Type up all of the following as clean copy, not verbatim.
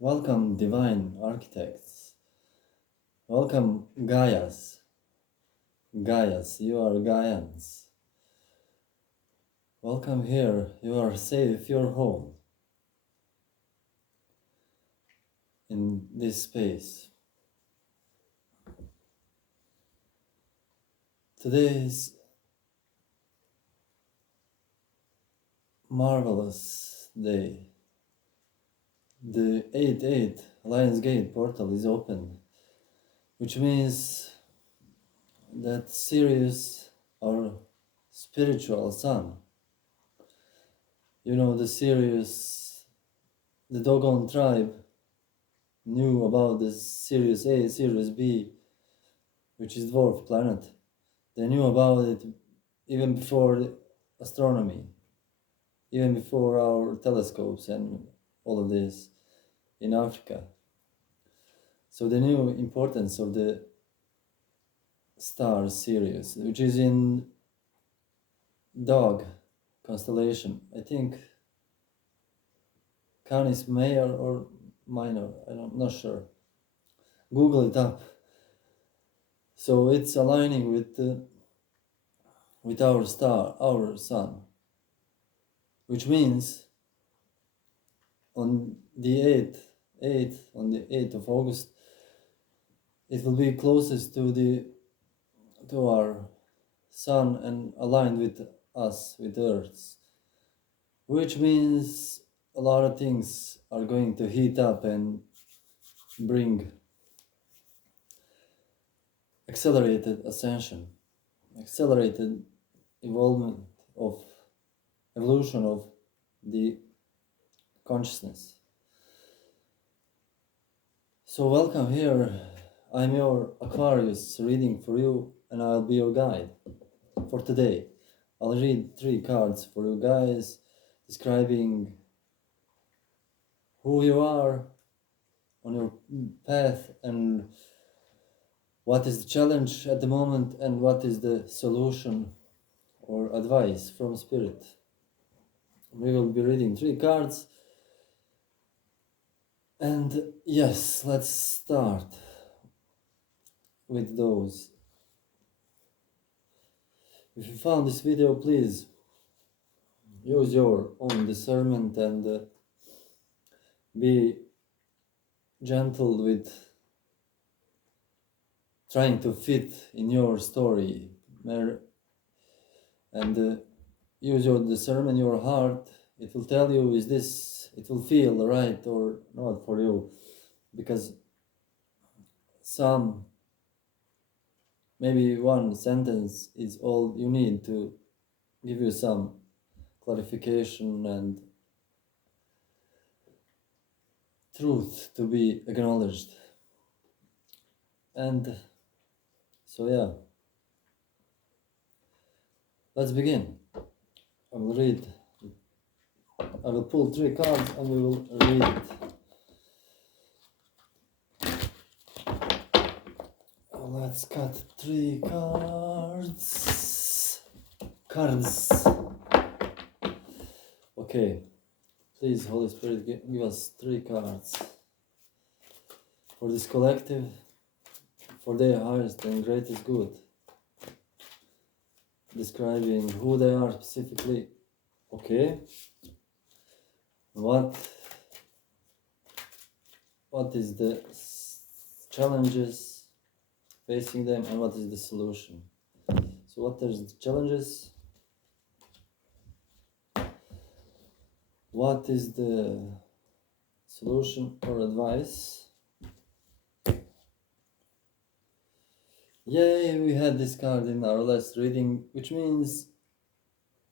Welcome, divine architects. Welcome, Gaias. Gaias, you are Gaians. Welcome here, you are safe, you're home in this space. Today is marvelous day. The 8-8 Lions Gate portal is open, which means that Sirius, our spiritual sun, the Sirius, the Dogon tribe, knew about the Sirius A, Sirius B, which is dwarf planet. They knew about it even before astronomy, even before our telescopes and all of this in Africa. So they knew importance of the star Sirius, which is in Dog constellation. I think Canis Major or Minor, I'm not sure. Google it up. So it's aligning with our star, our sun, which means on the 8th of August, it will be closest to our sun and aligned with us, with Earth, which means a lot of things are going to heat up and bring accelerated ascension, accelerated evolution of the consciousness. So welcome here. I'm your Aquarius reading for you, and I'll be your guide for today. I'll read 3 cards for you guys, describing who you are on your path and what is the challenge at the moment and what is the solution or advice from Spirit. We will be reading 3 cards. And yes, let's start with those. If you found this video, please use your own discernment and be gentle with trying to fit in your story and use your discernment, your heart. It will tell you, it will feel right or not for you, because maybe one sentence is all you need to give you some clarification and truth to be acknowledged. And so yeah, let's begin. I will pull 3 cards and we will read it. Let's cut 3 cards. Okay, please, Holy Spirit, give us 3 cards for this collective, for their highest and greatest good, describing who they are specifically. Okay, what is the challenges facing them and what is the solution? So what are the challenges? What is the solution or advice? Yay, we had this card in our last reading, which means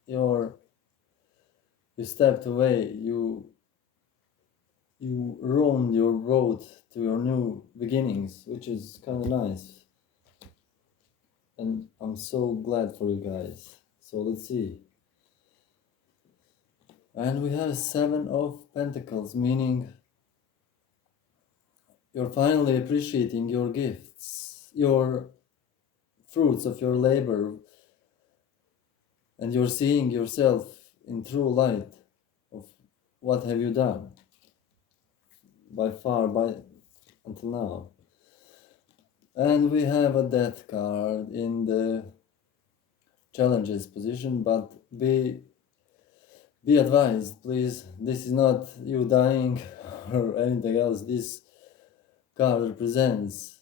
you stepped away, you roamed your road to your new beginnings, which is kind of nice. And I'm so glad for you guys. So let's see. And we have 7 of Pentacles, meaning you're finally appreciating your gifts, your fruits of your labor, and you're seeing yourself in true light of what have you done. by far until now. And we have a death card in the challenges position, but be advised, please. This is not you dying or anything else. This card represents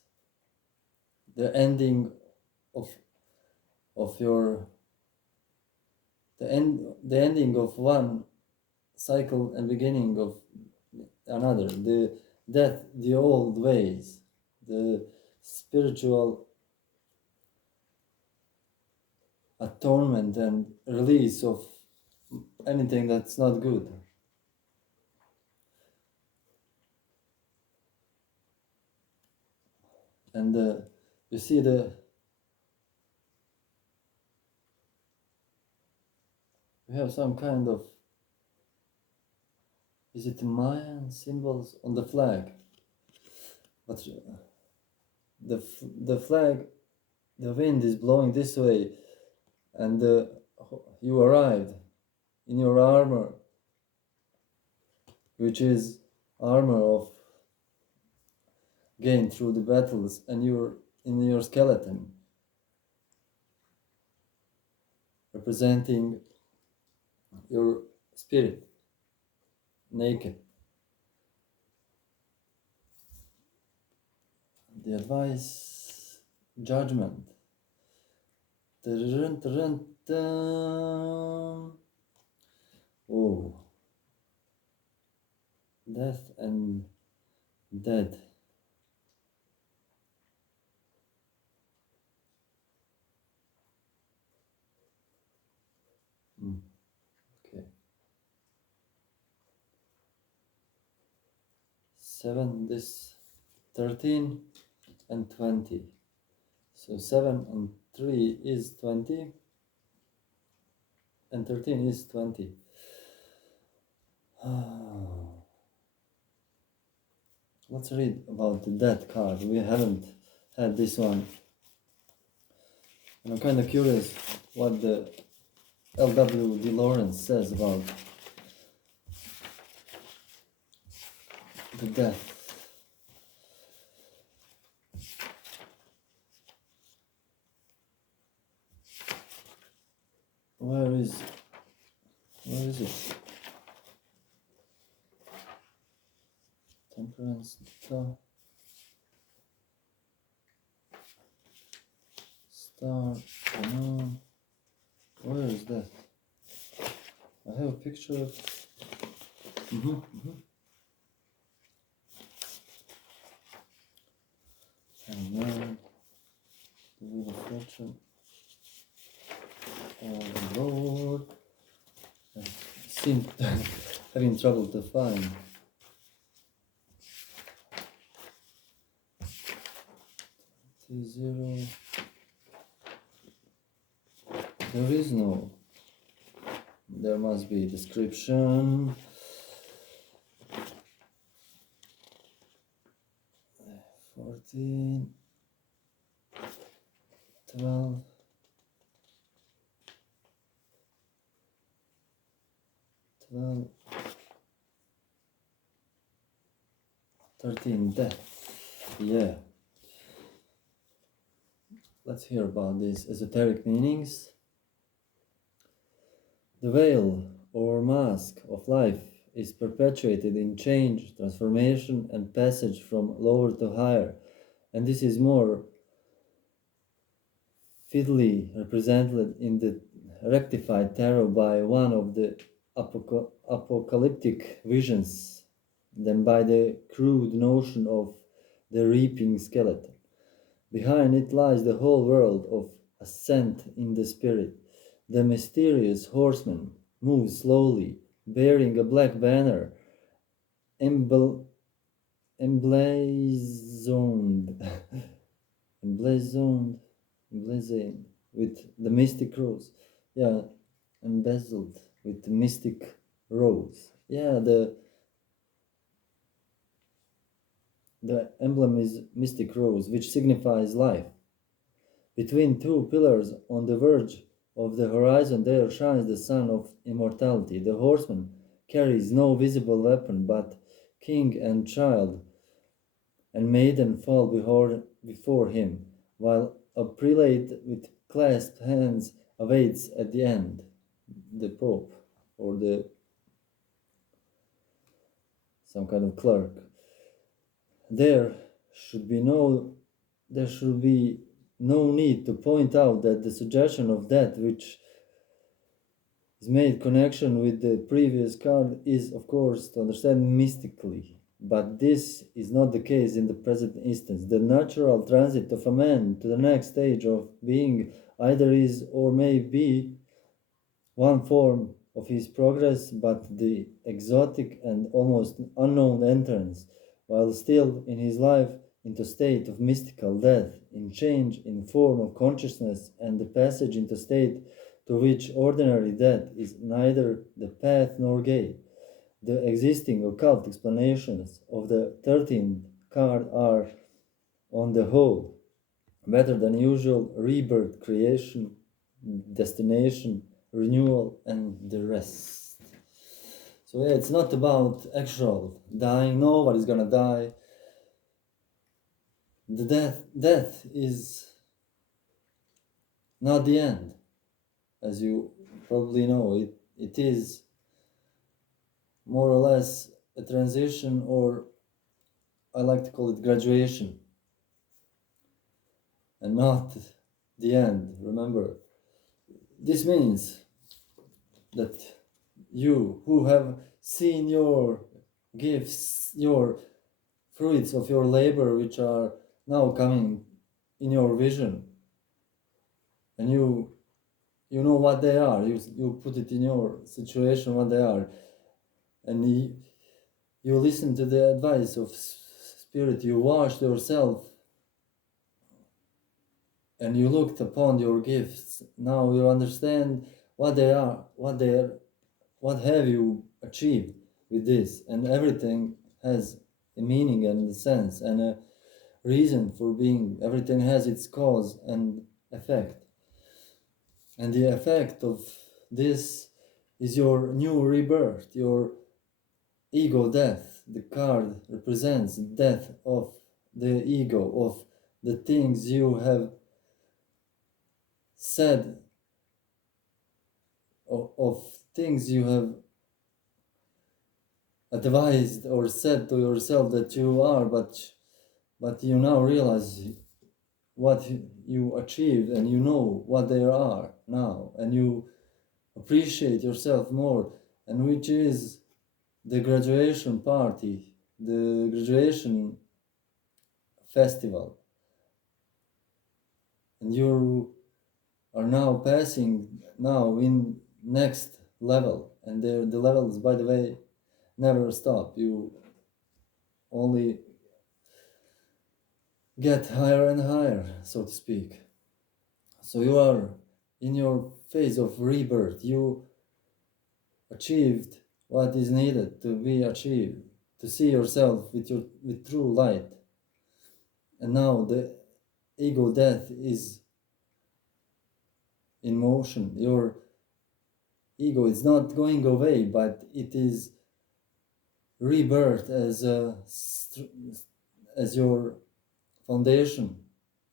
the ending of your the ending of one cycle and beginning of another. The death, the old ways, the spiritual atonement and release of anything that's not good. And you see we have some kind of, is it Mayan symbols on the flag? But the flag, the wind is blowing this way, and you arrived in your armor, which is armor of gained through the battles, and you're in your skeleton, representing your spirit, naked. The advice, judgment. Oh, death and dead. Okay. 7, this 13 and 20. So 7 and 3 is 20, and 13 is 20. Let's read about the death card. We haven't had this one. And I'm kind of curious what the L.W.D. Lawrence says about the death. Where is it? Temperance, star, moon. Where is that? I have a picture of. And man, the wheel of fortune. Oh Lord, I seem having trouble to find. T0. There is no. There must be a description. 14, 12. 12, 13, death. Yeah. Let's hear about these esoteric meanings. The veil or mask of life is perpetuated in change, transformation, and passage from lower to higher, and this is more fiddly represented in the rectified tarot by one of the apocalyptic visions than by the crude notion of the reaping skeleton. Behind it lies the whole world of ascent in the spirit. The mysterious horseman moves slowly, bearing a black banner emblazoned with the mystic rose. Yeah, embezzled with the mystic rose. Yeah, the emblem is mystic rose, which signifies life. Between two pillars on the verge of the horizon there shines the sun of immortality. The horseman carries no visible weapon, but king and child, and made them fall before him, while a prelate with clasped hands awaits at the end, the Pope, or some kind of clerk. There should be no need to point out that the suggestion of that which is made connection with the previous card is, of course, to understand mystically. But this is not the case in the present instance. The natural transit of a man to the next stage of being either is or may be one form of his progress, but the exotic and almost unknown entrance, while still in his life, into state of mystical death, in change in form of consciousness, and the passage into state to which ordinary death is neither the path nor gate. The existing occult explanations of the 13th card are, on the whole, better than usual: rebirth, creation, destination, renewal, and the rest. So yeah, it's not about actual dying. Nobody's gonna die. The death is not the end, as you probably know. It is more or less a transition, or I like to call it graduation, and not the end. Remember, this means that you who have seen your gifts, your fruits of your labor, which are now coming in your vision, and you know what they are, you put it in your situation what they are, and you listen to the advice of spirit, you washed yourself, and you looked upon your gifts. Now you understand what they are, what have you achieved with this, and everything has a meaning and a sense and a reason for being. Everything has its cause and effect, and the effect of this is your new rebirth, your ego death. The card represents death of the ego, of the things you have said, of things you have advised or said to yourself that you are, but you now realize what you achieved, and you know what they are now, and you appreciate yourself more, and which is the graduation party, the graduation festival, and you are now passing now in next level, and the levels, by the way, never stop. You only get higher and higher, so to speak. So you are in your phase of rebirth. You achieved what is needed to be achieved, to see yourself with true light. And now the ego death is in motion. Your ego is not going away, but it is rebirth as your foundation,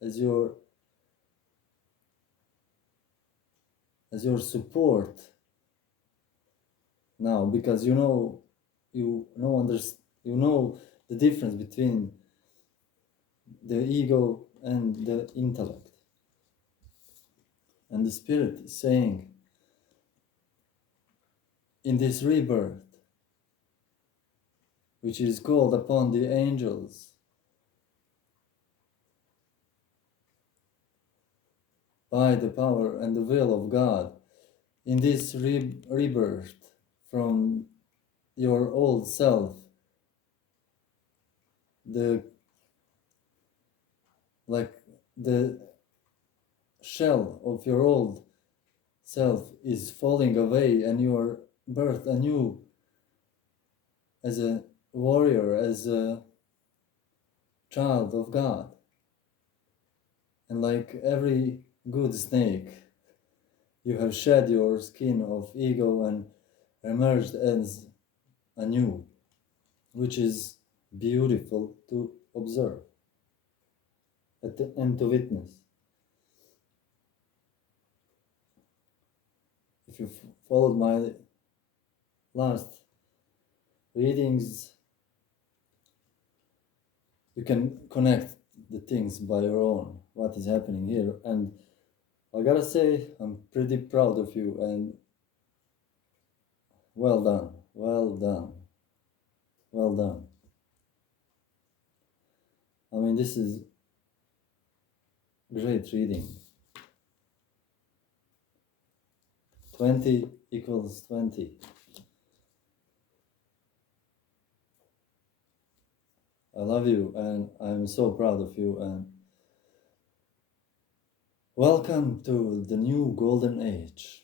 as your support now, because you know the difference between the ego and the intellect. And the spirit is saying, in this rebirth, which is called upon the angels, by the power and the will of God, in this rebirth from your old self, the shell of your old self is falling away, and you are birthed anew as a warrior, as a child of God. And like every good snake, you have shed your skin of ego and emerged as anew. which is beautiful to observe and to witness. If you followed my last readings, you can connect the things by your own, what is happening here. And I gotta say, I'm pretty proud of you, and well done, well done, well done. I mean, this is great reading. 20 equals 20. I love you, and I'm so proud of you, and welcome to the new golden age.